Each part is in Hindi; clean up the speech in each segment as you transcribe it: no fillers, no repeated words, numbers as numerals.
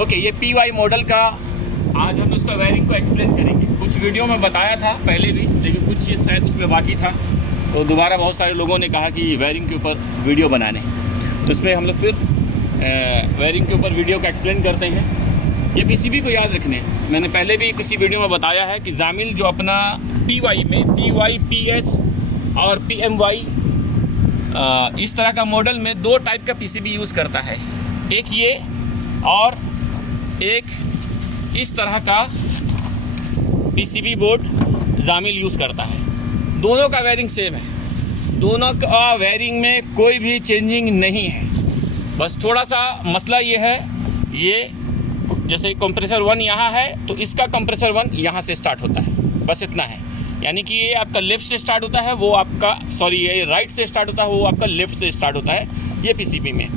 ओके, ये PY मॉडल का आज हम उसका वायरिंग को एक्सप्लेन करेंगे। कुछ वीडियो में बताया था पहले भी, लेकिन कुछ चीज़ शायद उसमें बाकी था, तो दोबारा बहुत सारे लोगों ने कहा कि वायरिंग के ऊपर वीडियो बनाने, तो इसमें हम लोग फिर वायरिंग के ऊपर वीडियो का एक्सप्लेन करते हैं। ये PCB को याद रखने, मैंने पहले भी किसी वीडियो में बताया है कि जामिल जो अपना PY में PY, PS और PMY इस तरह का मॉडल में दो टाइप का PCB यूज़ करता है, एक ये और एक इस तरह का PCB बोर्ड जामिल यूज़ करता है। दोनों का वायरिंग सेम है, दोनों का वायरिंग में कोई भी चेंजिंग नहीं है। बस थोड़ा सा मसला ये है, ये जैसे कंप्रेसर 1 यहाँ है तो इसका कंप्रेसर 1 यहाँ से स्टार्ट होता है, बस इतना है। यानी कि ये आपका लेफ़्ट से स्टार्ट होता है, वो आपका ये राइट से स्टार्ट होता है, वो आपका लेफ़्ट से स्टार्ट होता है ये PCB में।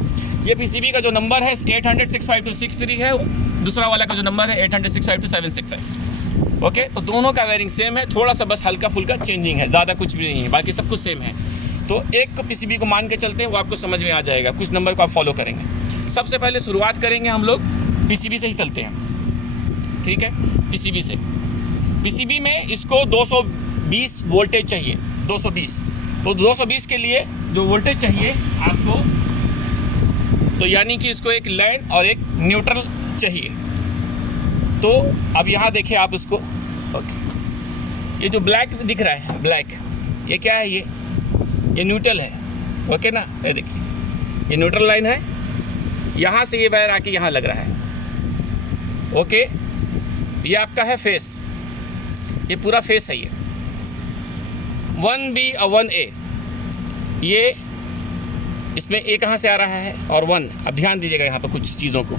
ये PCB का जो नंबर है 800-65263 है, दूसरा वाला का जो नंबर है 800-65276 है। ओके, तो दोनों का वायरिंग सेम है, थोड़ा सा बस हल्का फुल्का चेंजिंग है, ज़्यादा कुछ भी नहीं है, बाकी सब कुछ सेम है। तो एक PCB को मान के चलते हैं, वो आपको समझ में आ जाएगा, कुछ नंबर को आप फॉलो करेंगे। सबसे पहले शुरुआत करेंगे हम लोग PCB से ही चलते हैं, ठीक है। PCB में इसको 220 वोल्टेज चाहिए, 220। तो 220 के लिए जो वोल्टेज चाहिए आपको, तो यानी कि इसको एक लाइन और एक न्यूट्रल चाहिए। तो अब यहाँ देखिए आप इसको, ओके, ये जो ब्लैक दिख रहा है, ब्लैक, ये क्या है? ये न्यूट्रल है, ओके ना। ये देखिए, ये न्यूट्रल लाइन है, यहाँ से ये वायर आके यहाँ लग रहा है, ओके। ये आपका है फेस, ये पूरा फेस है। ये 1B और 1A, ये इसमें A कहाँ से आ रहा है और 1, अब ध्यान दीजिएगा यहाँ पर कुछ चीज़ों को।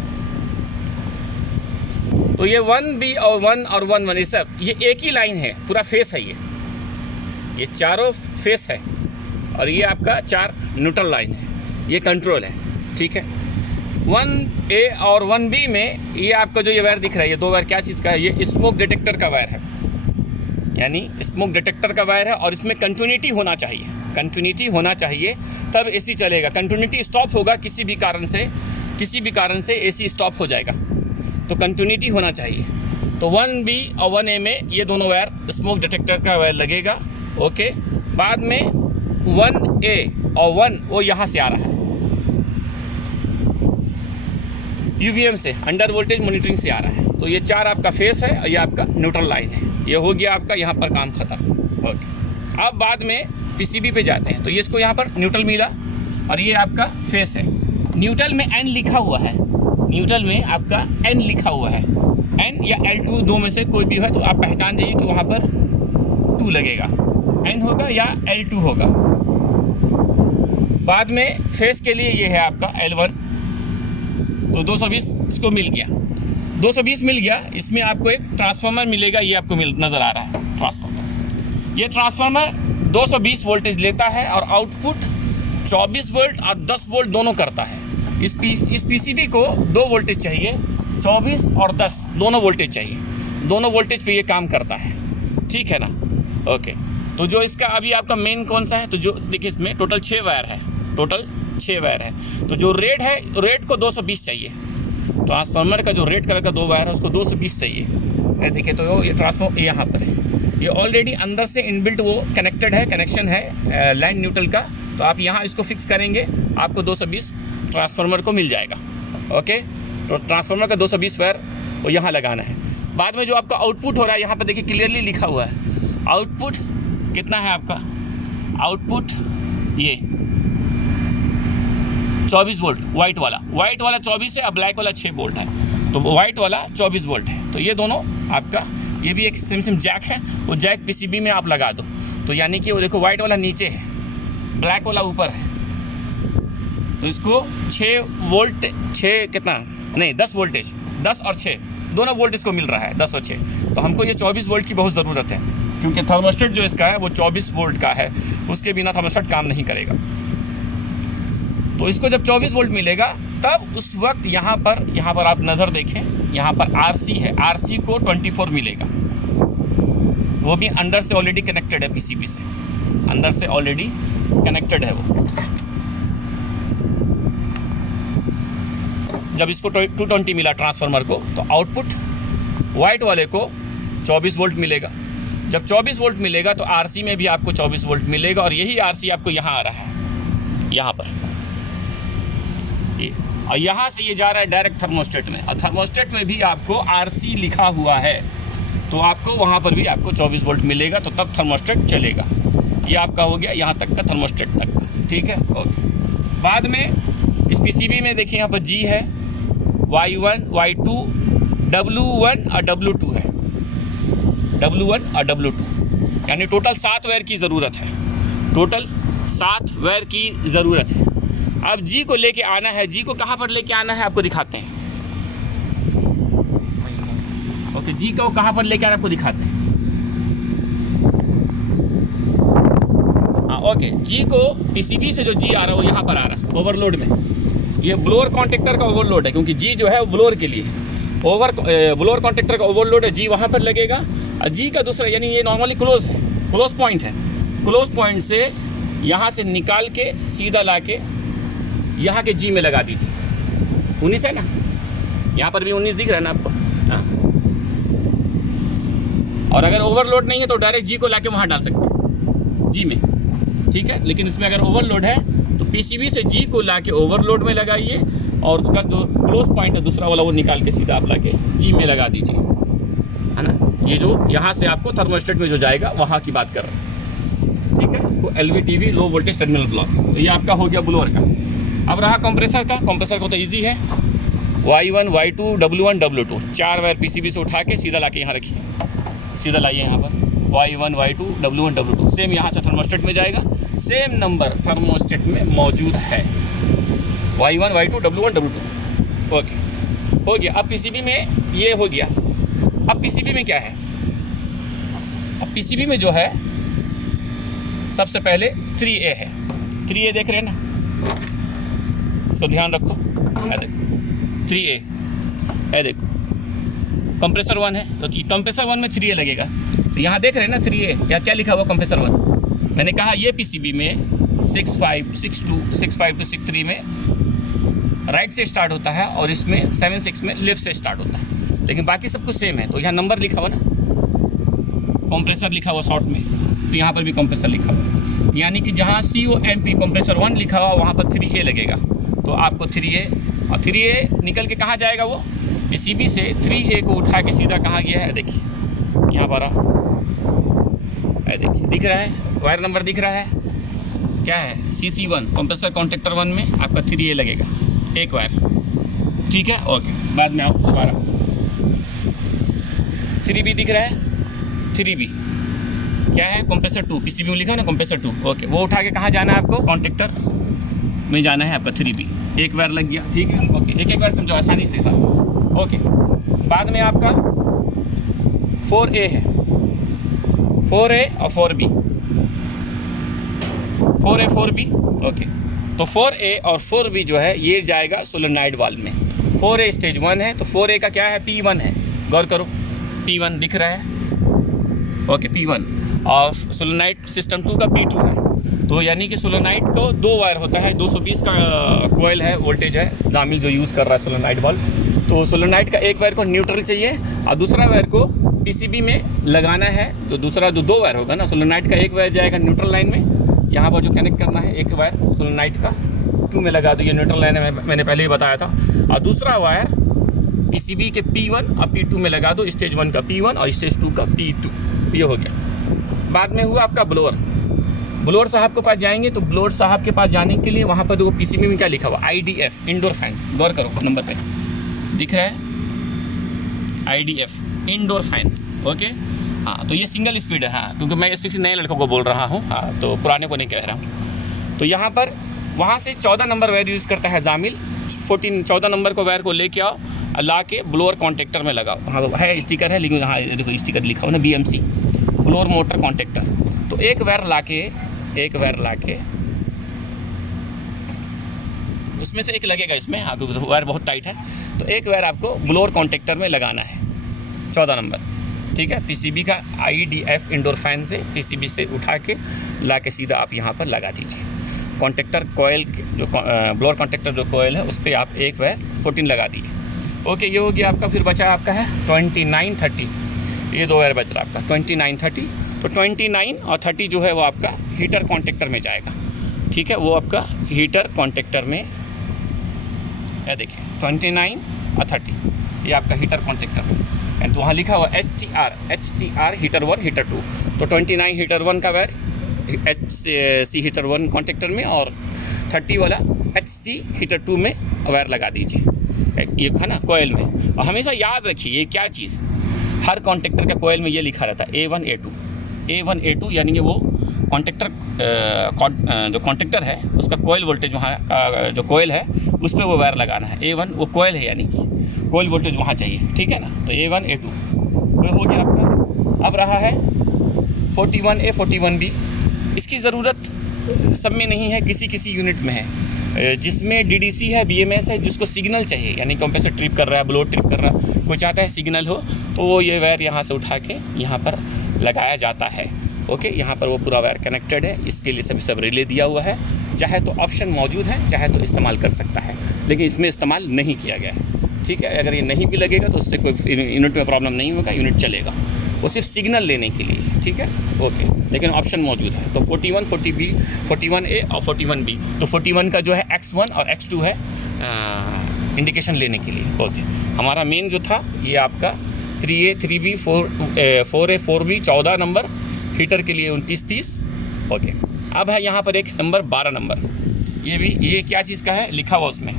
तो ये 1B और 1 और 1 ये सब ये एक ही लाइन है, पूरा फेस है। ये चारों फेस है और ये आपका 4 न्यूट्रल लाइन है, ये कंट्रोल है, ठीक है। 1A और 1B में ये आपका जो ये वायर दिख रहा है, ये दो वायर क्या चीज़ का है? ये स्मोक डिटेक्टर का वायर है, यानी स्मोक डिटेक्टर का वायर है। और इसमें कंटिन्यूटी होना चाहिए, कंटिन्यूटी होना चाहिए, तब AC चलेगा। कंटिन्यूटी स्टॉप होगा किसी भी कारण से AC स्टॉप हो जाएगा, तो कंटिन्यूटी होना चाहिए। तो 1B और 1A में ये दोनों वायर स्मोक डिटेक्टर का वायर लगेगा, ओके। बाद में 1A और 1 वो यहाँ से आ रहा है, UVM से, अंडर वोल्टेज मॉनिटरिंग से आ रहा है। तो ये 4 आपका फेस है और ये आपका न्यूट्रल लाइन है। ये हो गया आपका यहाँ पर काम खत्म, ओके। अब बाद में PCB पे जाते हैं, तो ये इसको यहाँ पर न्यूट्रल मिला और ये आपका फेस है। न्यूट्रल में N लिखा हुआ है, न्यूट्रल में आपका N लिखा हुआ है, N या L2 दो में से कोई भी है, तो आप पहचान जाइए कि वहाँ पर 2 लगेगा, N होगा या L2 होगा। बाद में फेस के लिए ये है आपका L1, तो 220 इसको मिल गया, 220 मिल गया। इसमें आपको एक ट्रांसफार्मर मिलेगा, ये आपको नज़र आ रहा है ट्रांसफार्मर। ये ट्रांसफार्मर 220 वोल्टेज लेता है और आउटपुट 24 वोल्ट और 10 वोल्ट दोनों करता है। इस PCB को 2 वोल्टेज चाहिए, 24 और 10 दोनों वोल्टेज चाहिए, दोनों वोल्टेज पे ये काम करता है, ठीक है ना, ओके। तो जो इसका अभी आपका मेन कौन सा है, तो जो देखिए इसमें टोटल 6 वायर है, टोटल 6 वायर है। तो जो रेड है, रेड को 220 चाहिए, ट्रांसफार्मर का जो रेड कलर का 2 वायर है उसको 220 चाहिए। देखिए, तो ये ट्रांसफार्मर यहाँ पर है, ये ऑलरेडी अंदर से इनबिल्ट वो कनेक्टेड है, कनेक्शन है लाइन न्यूट्रल का। तो आप यहाँ इसको फिक्स करेंगे, आपको 220 ट्रांसफार्मर को मिल जाएगा, ओके। तो ट्रांसफार्मर का 220 वायर वो यहाँ लगाना है। बाद में जो आपका आउटपुट हो रहा है, यहाँ पर देखिए क्लियरली लिखा हुआ है, आउटपुट कितना है आपका, आउटपुट ये 24 वोल्ट, वाइट वाला 24 है और ब्लैक वाला 6 वोल्ट है, तो वाइट वाला 24 वोल्ट है। तो ये दोनों आपका, ये भी एक सेम जैक है, वो जैक PCB में आप लगा दो। तो यानी कि वो देखो वाइट वाला नीचे है, ब्लैक वाला ऊपर है, तो इसको 6 वोल्ट, 6 कितना नहीं 10 वोल्टेज, 10 और 6 दोनों वोल्ट इसको मिल रहा है, 10 और 6। तो हमको ये 24 वोल्ट की बहुत ज़रूरत है, क्योंकि थर्मोस्टेट जो इसका है वो 24 वोल्ट का है, उसके बिना थर्मोस्टेट काम नहीं करेगा। तो इसको जब 24 वोल्ट मिलेगा, तब उस वक्त यहाँ पर आप नज़र देखें, यहाँ पर RC है, RC को 24 मिलेगा, वो भी अंदर से ऑलरेडी कनेक्टेड है, PCB से अंदर से ऑलरेडी कनेक्टेड है वो। जब इसको 220 मिला ट्रांसफार्मर को, तो आउटपुट वाइट वाले को 24 वोल्ट मिलेगा। जब 24 वोल्ट मिलेगा तो आरसी में भी आपको 24 वोल्ट मिलेगा, और यही आरसी आपको यहाँ आ रहा है, यहाँ पर ये, और यहाँ से ये जा रहा है डायरेक्ट थर्मोस्टेट में, और थर्मोस्टेट में भी आपको आरसी लिखा हुआ है, तो आपको वहाँ पर भी आपको 24 वोल्ट मिलेगा, तो तब थर्मोस्टेट चलेगा। ये आपका हो गया यहाँ तक का थर्मोस्टेट तक, ठीक है। ओके, बाद में इस पीसीबी में देखिए यहाँ पर जी है, Y1, Y2, W1 और W2 है, W1 और W2, यानी टोटल 7 वायर की ज़रूरत है, टोटल 7 वायर की ज़रूरत है। अब जी को लेके आना है, जी को कहाँ पर लेके आना है आपको दिखाते हैं। ओके, जी को कहाँ पर लेके आना आपको दिखाते हैं। हाँ, ओके, जी को पीसीबी से जो जी आ रहा है वो यहाँ पर आ रहा है ओवरलोड में। ये ब्लोअर कॉन्टेक्टर का ओवरलोड है, क्योंकि जी जो है वो ब्लोअर के लिए ब्लोअर कॉन्टेक्टर का ओवरलोड है, जी वहाँ पर लगेगा। और जी का दूसरा, यानी ये नॉर्मली क्लोज है, क्लोज पॉइंट है, क्लोज पॉइंट से यहाँ से निकाल के सीधा ला के यहाँ के जी में लगा दीजिए। 19 है ना, यहाँ पर भी 19 दिख रहा है ना आपको। हाँ, और अगर ओवरलोड नहीं है तो डायरेक्ट जी को ला के वहाँ डाल सकते हैं जी में, ठीक है। लेकिन इसमें अगर ओवरलोड है तो पीसीबी से जी को ला के ओवरलोड में लगाइए, और उसका जो क्लोज पॉइंट है दूसरा वाला वो निकाल के सीधा आप ला के जी में लगा दीजिए, है ना। ये जो यहाँ से आपको थर्मोस्टेट में जो जाएगा वहाँ की बात कर रहे हैं, ठीक है। इसको LVTV low voltage terminal block, तो ये आपका हो गया ब्लोअर का। अब रहा कंप्रेसर का। कंप्रेसर को तो ईजी है, Y1, Y2, W1, W2, 4 wire PCB से उठा के सीधा ला के यहाँ रखिए, सीधा लाइए यहाँ पर Y1, Y2, W1, W2, same यहाँ से थर्मोस्टेट में जाएगा, सेम नंबर थर्मोस्टेट में मौजूद है, Y1, Y2, W1, W2। Okay, हो गया। अब पीसीबी में ये हो गया। अब पीसीबी में क्या है, अब पीसीबी में जो है सबसे पहले 3A है। 3A देख रहे हैं ना, इसको ध्यान रखो, है देखो 3A है, देखो कंप्रेसर 1 है, तो कंप्रेसर 1 में 3A लगेगा। तो यहाँ देख रहे हैं ना 3A, या क्या लिखा हुआ कंप्रेसर 1। मैंने कहा ये पीसीबी में 65, 62, 65 to 63 में राइट से स्टार्ट होता है, और इसमें 76 में लेफ्ट से स्टार्ट होता है, लेकिन बाकी सब कुछ सेम है। तो यहाँ नंबर लिखा हुआ ना, कंप्रेसर लिखा हुआ शॉर्ट में, तो यहाँ पर भी कंप्रेसर लिखा हुआ, यानी कि जहाँ COMP कंप्रेसर 1 लिखा हुआ वहाँ पर 3A लगेगा। तो आपको 3A, और 3A निकल के कहाँ जाएगा, वो पीसीबी से 3A को उठा के सीधा कहाँ गया है, देखिए यहाँ पर है, देखिए दिख रहा है, वायर नंबर दिख रहा है, क्या है CC1 कंप्रेसर कॉन्टेक्टर 1 में आपका 3A लगेगा, एक वायर, ठीक है। ओके, बाद में आओ दोबारा 3B दिख रहा है, 3B क्या है, कंप्रेसर 2, पीसीबी में लिखा है ना कंप्रेसर 2। ओके, वो उठा के कहाँ जाना है आपको, कॉन्टेक्टर में जाना है आपका 3B, एक वायर लग गया, ठीक है। ओके, एक एक वायर समझो आसानी से साथ। ओके, बाद में आपका 4A है, 4A और 4B, 4A 4B। ओके, तो 4A और 4B जो है ये जाएगा सोलेनॉइड वाल्व में। 4A स्टेज 1 है, तो 4A का क्या है, P1 है, गौर करो P1 दिख रहा है। ओके, P1, और सोलेनॉइड सिस्टम 2 का P2 है। तो यानी कि सोलेनॉइड को 2 वायर होता है, 220 का कोयल है, वोल्टेज है, जामिल जो यूज़ कर रहा है सोलेनॉइड वाल्व। तो सोलेनॉइड का एक वायर को न्यूट्रल चाहिए, और दूसरा वायर को पीसीबी में लगाना है। तो दूसरा जो 2 वायर होगा ना, सोलेनॉइड का एक वायर जाएगा न्यूट्रल लाइन में, यहाँ पर जो कनेक्ट करना है एक वायर सोलेनॉइड का 2 में लगा दो, ये न्यूट्रल लाइन है, मैंने पहले ही बताया था। और दूसरा वायर पीसीबी के P1 और P2 में लगा दो, स्टेज 1 का P1 और स्टेज 2 का P2, ये हो गया। बाद में हुआ आपका ब्लोअर। ब्लोअर साहब के पास जाएंगे, तो ब्लोअर साहब के पास जाने के लिए वहाँ पर देखो पीसीबी में क्या लिखा हुआ, IDF इंडोर फैन, गौर करो नंबर पे दिख रहा है IDF इंडोर फैन। ओके, हाँ, तो ये सिंगल स्पीड है, हाँ, क्योंकि मैं स्पेशली नए लड़कों को बोल रहा हूँ, हाँ, तो पुराने को नहीं कह रहा हूँ। तो यहाँ पर वहाँ से 14 नंबर वायर यूज़ करता है जामिल, 14 नंबर को वायर को लेके आओ, ला के ब्लोअर कॉन्टेक्टर में लगाओ। हाँ, है स्टिकर है, लेकिन हाँ देखो स्टिकर लिखा हो ना BMC, ब्लोअर मोटर कॉन्टेक्टर। तो एक वायर लाके उसमें से एक लगेगा इसमें, हाँ, क्योंकि वायर बहुत टाइट है। तो एक वायर आपको ब्लोअर कॉन्टेक्टर में लगाना है, 14 नंबर, ठीक है। पीसीबी का IDF इंडोर फैन से पीसीबी से उठा के ला के सीधा आप यहाँ पर लगा दीजिए। कॉन्टेक्टर कोयल जो ब्लोअर कॉन्टेक्टर जो कोयल है उस पर आप एक वायर 14 लगा दिए। ओके, ये हो गया आपका। फिर बचा आपका है 29 30, ये 2 वायर बच रहा है आपका 29 30। तो 29 और 30 जो है वो आपका हीटर कॉन्टेक्टर में जाएगा। ठीक है, वो आपका हीटर कॉन्टेक्टर में, ये देखिए 29 और 30 ये आपका हीटर कॉन्टेक्टर है। एंड तो वहाँ लिखा हुआ HTR हीटर 1 हीटर 2। तो 29 हीटर 1 का वायर HC हीटर 1 कॉन्टेक्टर में और 30 वाला HC हीटर 2 में वायर लगा दीजिए, ये है ना कोयल में। और हमेशा याद रखिए ये क्या चीज़, हर कॉन्टेक्टर के कोयल में ये लिखा रहता है A1 A2 यानी कि वो कॉन्टेक्टर जो कॉन्टेक्टर है उसका कोयल वोल्टेज वहाँ का जो कोयल है उस पर वो वायर लगाना है। A1 वो कोयल है यानी कि कोयल वोल्टेज वहाँ चाहिए। ठीक है ना, तो A1 A2 वो हो गया आपका। अब रहा है 41A 41B। इसकी ज़रूरत सब में नहीं है, किसी यूनिट में है जिसमें DDC है, BMS है, जिसको सिग्नल चाहिए यानी कंप्रेसर ट्रिप कर रहा है, ब्लोअर ट्रिप कर रहा है, कोई चाहता है सिग्नल हो तो वो ये वायर यहाँ से उठा के यहाँ पर लगाया जाता है। ओके, यहाँ पर वो पूरा वायर कनेक्टेड है, इसके लिए सब रिले दिया हुआ है। चाहे तो ऑप्शन मौजूद है, चाहे तो इस्तेमाल कर सकता है, लेकिन इसमें इस्तेमाल नहीं किया गया है। ठीक है, अगर ये नहीं भी लगेगा तो उससे कोई यूनिट में प्रॉब्लम नहीं होगा, यूनिट चलेगा, वो सिर्फ सिग्नल लेने के लिए। ठीक है, ओके, लेकिन ऑप्शन मौजूद है। तो 41 40B 41A और 41B। तो 41 का जो है X1 और X2 है इंडिकेशन लेने के लिए। ओके, हमारा मेन जो था ये आपका 3A 3B 4A 4B 14 number heater के लिए 29 30। ओके, अब है यहाँ पर एक नंबर 12 नंबर, ये क्या चीज़ का है लिखा हुआ उसमें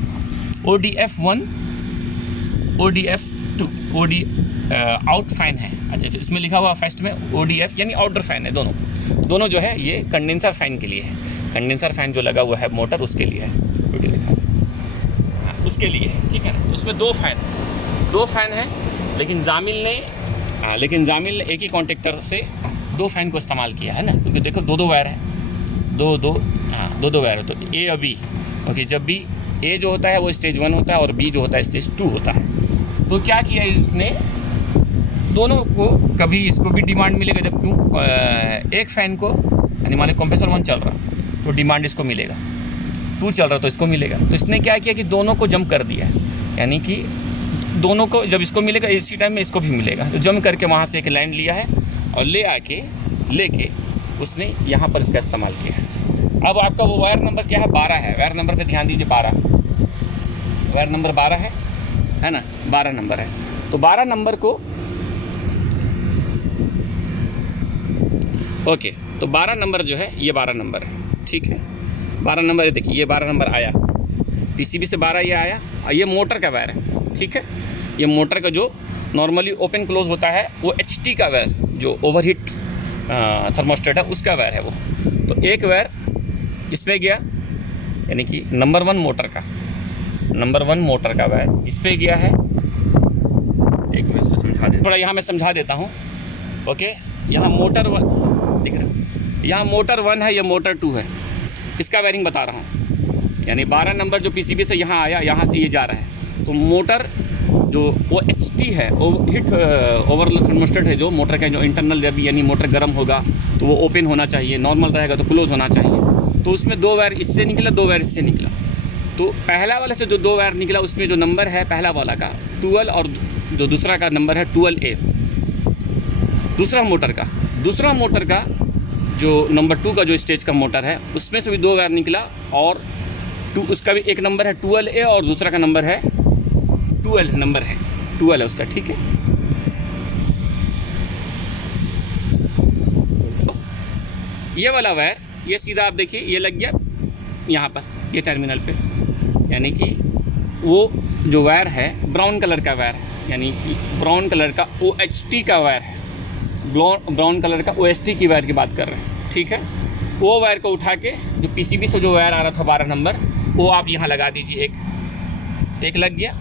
ODF1 ODF2 आउट फैन है। अच्छा, इसमें लिखा हुआ फर्स्ट में ODF यानी आउटर फैन है। दोनों जो है ये कंडेंसर फैन के लिए है। कंडेंसर फैन जो लगा हुआ है मोटर उसके लिए है, लिखा है उसके लिए है। ठीक है ना, उसमें 2 फैन है, लेकिन जामिल ने एक ही कॉन्टेक्टर से 2 फैन को इस्तेमाल किया है ना, क्योंकि देखो 2 वायर है, 2 वायर है। तो A और B। ओके, जब भी A जो होता है वो स्टेज 1 होता है और B जो होता है स्टेज 2 होता है। तो क्या किया इसने, दोनों को कभी इसको भी डिमांड मिलेगा, जब क्यों एक फ़ैन को यानी मान लो कंप्रेसर 1 चल रहा तो डिमांड इसको मिलेगा, 2 चल रहा तो इसको मिलेगा। तो इसने क्या किया कि दोनों को जम कर दिया, यानी कि दोनों को जब इसको मिलेगा इसी टाइम में इसको भी मिलेगा। तो जम करके वहाँ से एक लाइन लिया है और लेके उसने यहाँ पर इसका इस्तेमाल किया है। अब आपका वो वायर नंबर क्या है, 12 है। वायर नंबर पे ध्यान दीजिए, 12 वायर नंबर 12 है ना, 12 नंबर है। तो 12 नंबर को ओके, तो 12 नंबर जो है ये 12 नंबर है। ठीक है, 12 नंबर देखिए, ये 12 नंबर आया, PCB से 12 ये आया, और ये मोटर का वायर है। ठीक है, ये मोटर का जो नॉर्मली ओपन क्लोज होता है वो HT का वायर, जो ओवरहीट थर्मोस्टेट है उसका वायर है वो। तो एक वायर इसमें गया, यानी कि नंबर 1 मोटर का वायर इस पे गया है। एक मिनट से समझा देता थोड़ा, यहाँ मैं समझा देता हूँ। ओके, यहाँ मोटर 1 दिख रहा है, यहाँ मोटर 1 है, ये मोटर 2 है, इसका वायरिंग बता रहा हूँ। यानी 12 नंबर जो PCB से यहाँ आया, यहाँ से ये जा रहा है। तो मोटर जो वो HT है, हीट ओवर थर्मोस्टेट है, जो मोटर का जो इंटरनल जब यानी मोटर गर्म होगा तो वो ओपन होना चाहिए, नॉर्मल रहेगा तो क्लोज होना चाहिए। तो उसमें 2 वायर इससे निकला, 2 वायर इससे निकला। तो पहला वाले से जो 2 वायर निकला उसमें जो नंबर है पहला वाला का 12 और जो दूसरा का नंबर है 12A, दूसरा मोटर का जो नंबर 2 का जो स्टेज का मोटर है उसमें से भी 2 वायर निकला, और उसका भी एक नंबर है 12A और दूसरा का नंबर है 12 है उसका। ठीक है, ये वाला वायर ये सीधा आप देखिए ये लग गया यहाँ पर, ये टर्मिनल पे, यानी कि वो जो वायर है ब्राउन कलर का वायर है, यानी कि ब्राउन कलर का OHT का वायर है, ब्राउन कलर का OHT की वायर की बात कर रहे हैं। ठीक है, वो वायर को उठा के जो PCB से जो वायर आ रहा था 12 नंबर वो आप यहाँ लगा दीजिए, एक लग गया,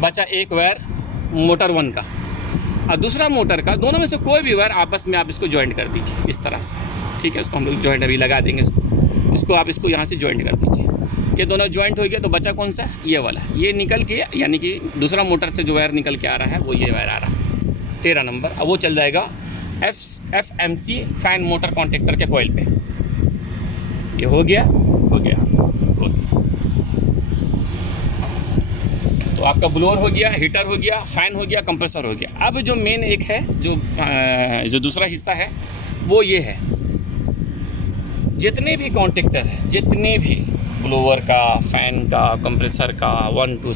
बचा एक वायर मोटर 1 का और दूसरा मोटर का। दोनों में से कोई भी वायर आपस में आप इसको ज्वाइंट कर दीजिए इस तरह से। ठीक है, इसको हम लोग ज्वाइंट अभी लगा देंगे, इसको आप इसको यहाँ से ज्वाइंट कर दीजिए। ये दोनों ज्वाइंट हो गया, तो बचा कौन सा, ये वाला, ये निकल के, यानी कि दूसरा मोटर से जो वायर निकल के आ रहा है वो ये वायर आ रहा है 13 नंबर। अब वो चल जाएगा FMC फैन मोटर कॉन्टेक्टर के कॉइल पे। ये हो गया। तो आपका ब्लोअर हो गया, हीटर हो गया, फ़ैन हो गया, कंप्रेसर हो गया। अब जो मेन एक है, जो दूसरा हिस्सा है वो ये है, जितने भी कॉन्टेक्टर है, जितने भी ब्लोअर का, फ़ैन का, कंप्रेसर का, 1 2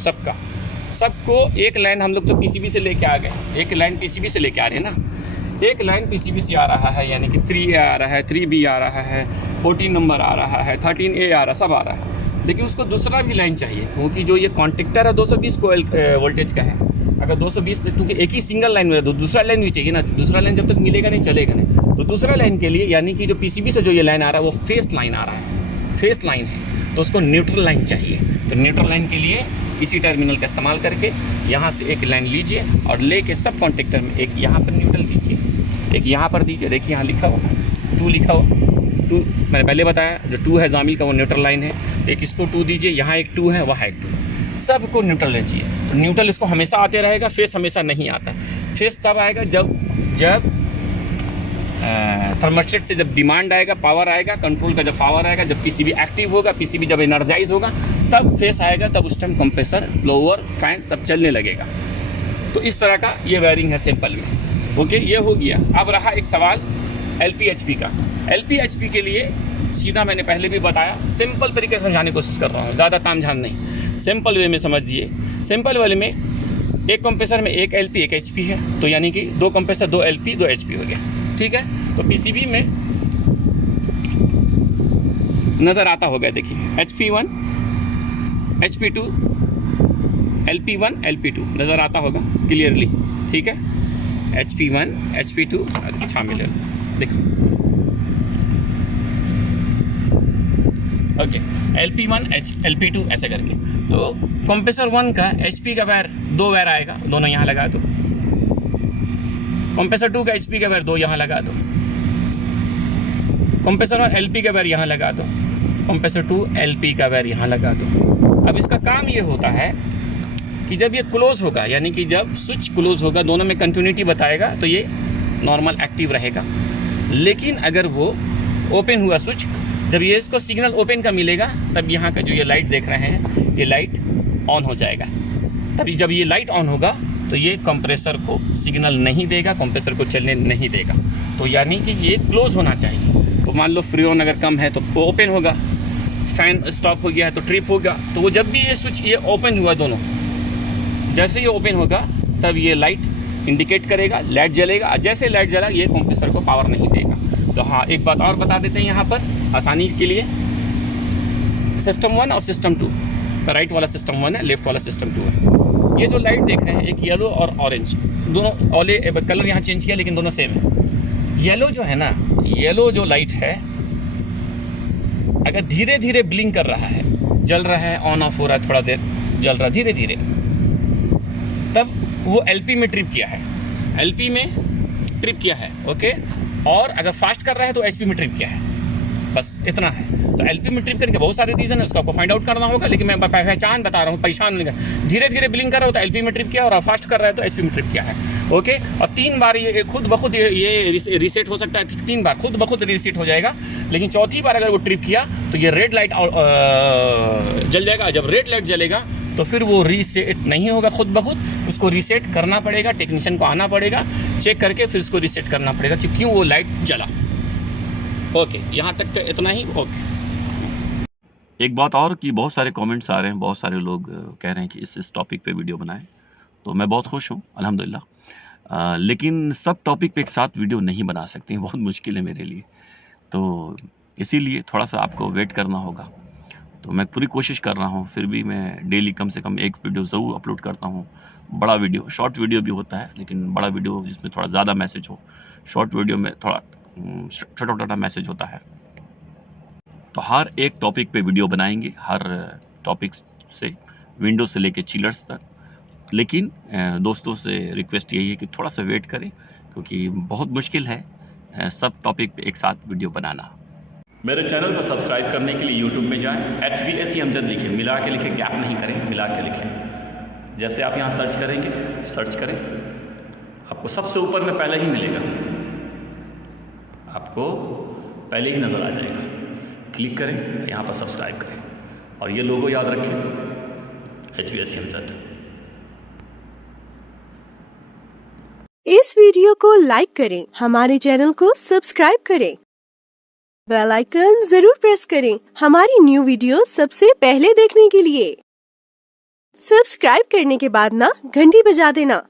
सबको एक लाइन हम लोग तो पीसीबी से लेके आ गए, एक लाइन पीसीबी से लेके आ रहे हैं ना, एक लाइन पीसीबी से आ रहा है, यानी कि 3A आ रहा है, 3B आ रहा है, 14 नंबर आ रहा है, 13A आ रहा है, सब आ रहा है। लेकिन उसको दूसरा भी लाइन चाहिए, क्योंकि जो ये कॉन्टेक्टर है 220 वोल्टेज का है। अगर 220, क्योंकि एक ही सिंगल लाइन में, तो दूसरा लाइन भी चाहिए ना, दूसरा लाइन जब तक मिलेगा नहीं चलेगा नहीं। तो दूसरा लाइन के लिए, यानी कि जो पीसीबी से जो ये लाइन आ रहा है वो फेस लाइन आ रहा है, फेस लाइन है, तो उसको न्यूट्रल लाइन चाहिए। तो न्यूट्रल लाइन के लिए इसी टर्मिनल का इस्तेमाल करके यहाँ से एक लाइन लीजिए और लेके सब कॉन्टेक्टर में एक यहाँ पर न्यूट्रल दीजिए, एक यहाँ पर दीजिए। देखिए यहाँ लिखा हुआ 2 लिखा हुआ, 2 मैंने पहले बताया, जो 2 है जामिल का वो न्यूट्रल लाइन है, एक इसको 2 दीजिए, यहाँ एक 2 है, वहाँ एक 2, सबको न्यूट्रल लेना चाहिए। तो न्यूट्रल इसको हमेशा आते रहेगा, फेस हमेशा नहीं आता। फेस तब आएगा जब थर्मोस्टेट से जब डिमांड आएगा, पावर आएगा, कंट्रोल का जब पावर आएगा, जब पीसीबी एक्टिव होगा, पीसीबी जब एनर्जाइज होगा, तब फेस आएगा, तब उस टाइम कंप्रेसर, ब्लोअर, फैन सब चलने लगेगा। तो इस तरह का ये वायरिंग है सिंपल में। ओके, ये हो गया। अब रहा एक सवाल LP-HP का। LP-HP के लिए सीधा मैंने पहले भी बताया, सिंपल तरीके से समझाने की कोशिश कर रहा हूँ, ज़्यादा तामझाम नहीं, सिंपल वे में समझिए। सिंपल वाले में एक कंप्रेसर में एक LP एक HP है, तो यानी कि 2 कंप्रेसर 2 LP 2 HP हो गया, ठीक है। तो पीसीबी में नज़र आता होगा, देखिए HP1 HP2 LP1 LP2 नज़र आता होगा क्लियरली, ठीक है। HP1 HP2 शामिल है, देखिए ओके, LP1 LP2 ऐसे करके। तो कंप्रेसर 1 का HP का वायर 2 वायर आएगा, दोनों यहाँ लगा दो। कंप्रेसर 2 का HP का वायर 2 यहाँ लगा दो। कंप्रेसर 1 LP का वायर यहाँ लगा दो। कंप्रेसर 2 LP का वायर यहाँ लगा दो। अब इसका काम ये होता है कि जब ये क्लोज होगा, यानी कि जब स्विच क्लोज होगा, दोनों में कंटिन्यूटी बताएगा, तो ये नॉर्मल एक्टिव रहेगा। लेकिन अगर वो ओपन हुआ स्विच, जब ये इसको सिग्नल ओपन का मिलेगा, तब यहाँ का जो ये लाइट देख रहे हैं, ये लाइट ऑन हो जाएगा। तभी जब ये लाइट ऑन होगा तो ये कंप्रेसर को सिग्नल नहीं देगा, कंप्रेसर को चलने नहीं देगा। तो यानी कि ये क्लोज होना चाहिए। तो मान लो फ्रीऑन अगर कम है तो वो ओपन होगा, फैन स्टॉप हो गया है तो ट्रिप होगा। तो वो जब भी ये स्विच ये ओपन हुआ, दोनों जैसे ये ओपन होगा तब ये लाइट इंडिकेट करेगा, लाइट जलेगा। जैसे लाइट जला, ये कंप्रेसर को पावर नहीं देगा। तो हाँ, एक बात और बता देते हैं यहाँ पर आसानी के लिए, सिस्टम 1 और सिस्टम 2, राइट वाला सिस्टम 1 है, लेफ्ट वाला सिस्टम 2 है। ये जो लाइट देख रहे हैं, एक येलो और ऑरेंज, दोनों ओले कलर यहाँ चेंज किया लेकिन दोनों सेम है। येलो जो है ना, येलो जो लाइट है, अगर धीरे धीरे ब्लिंक कर रहा है, जल रहा है, ऑन ऑफ हो रहा है, थोड़ा देर जल रहा है धीरे धीरे, तब वो LP में ट्रिप किया है, LP में ट्रिप किया है, ओके। और अगर फास्ट कर रहा है तो HP में ट्रिप किया है, बस इतना है। तो LP में ट्रिप करने के बहुत सारे रीज़न है, उसको आपको फाइंड आउट करना होगा, लेकिन मैं पहचान बता रहा हूँ, परेशान नहीं कर। धीरे धीरे ब्लिंक कर रहा हो तो LP में ट्रिप किया, और फास्ट कर रहा है तो HP में ट्रिप किया है, ओके। और 3 बार ये खुद ब खुद ये रीसेट हो सकता है, 3 बार खुद ब खुद रीसेट हो जाएगा। लेकिन चौथी बार अगर वो ट्रिप किया तो ये रेड लाइट जल जाएगा। जब रेड लाइट जलेगा तो फिर वो रीसेट नहीं होगा खुद ब खुद, उसको रीसेट करना पड़ेगा, टेक्नीशियन को आना पड़ेगा, चेक करके फिर उसको रीसेट करना पड़ेगा कि क्यों वो लाइट जला। ओके, यहाँ तक इतना ही, ओके। एक बात और कि बहुत सारे कमेंट्स आ रहे हैं, बहुत सारे लोग कह रहे हैं कि इस टॉपिक पे वीडियो बनाएं, तो मैं बहुत खुश हूँ अल्हम्दुलिल्लाह। लेकिन सब टॉपिक पे एक साथ वीडियो नहीं बना सकते हैं, बहुत मुश्किल है मेरे लिए, तो इसीलिए थोड़ा सा आपको वेट करना होगा। तो मैं पूरी कोशिश कर रहा हूँ, फिर भी मैं डेली कम से कम एक वीडियो ज़रूर अपलोड करता हूँ। बड़ा वीडियो, शॉर्ट वीडियो भी होता है, लेकिन बड़ा वीडियो जिसमें थोड़ा ज़्यादा मैसेज हो। शॉर्ट वीडियो में थोड़ा छोटा छोटा मैसेज होता है। तो हर एक टॉपिक पे वीडियो बनाएंगे, हर टॉपिक से, विंडो से लेके चिलर्स तक। लेकिन दोस्तों से रिक्वेस्ट यही है कि थोड़ा सा वेट करें, क्योंकि बहुत मुश्किल है सब टॉपिक पे एक साथ वीडियो बनाना। मेरे चैनल को सब्सक्राइब करने के लिए यूट्यूब में जाएं, HVAC अमजद लिखें, मिला के लिखें, गैप नहीं करें, मिला के लिखें। जैसे आप यहाँ सर्च करेंगे, सर्च करें, आपको सबसे ऊपर में पहले ही मिलेगा, आपको पहले ही नज़र आ जाएगा। क्लिक करें, यहाँ पर सब्सक्राइब करें, और ये लोगो याद रखें, HVAC अमजद। इस वीडियो को लाइक करें, हमारे चैनल को सब्सक्राइब करें, बेल आइकन जरूर प्रेस करें हमारी न्यू वीडियो सबसे पहले देखने के लिए। सब्सक्राइब करने के बाद ना घंटी बजा देना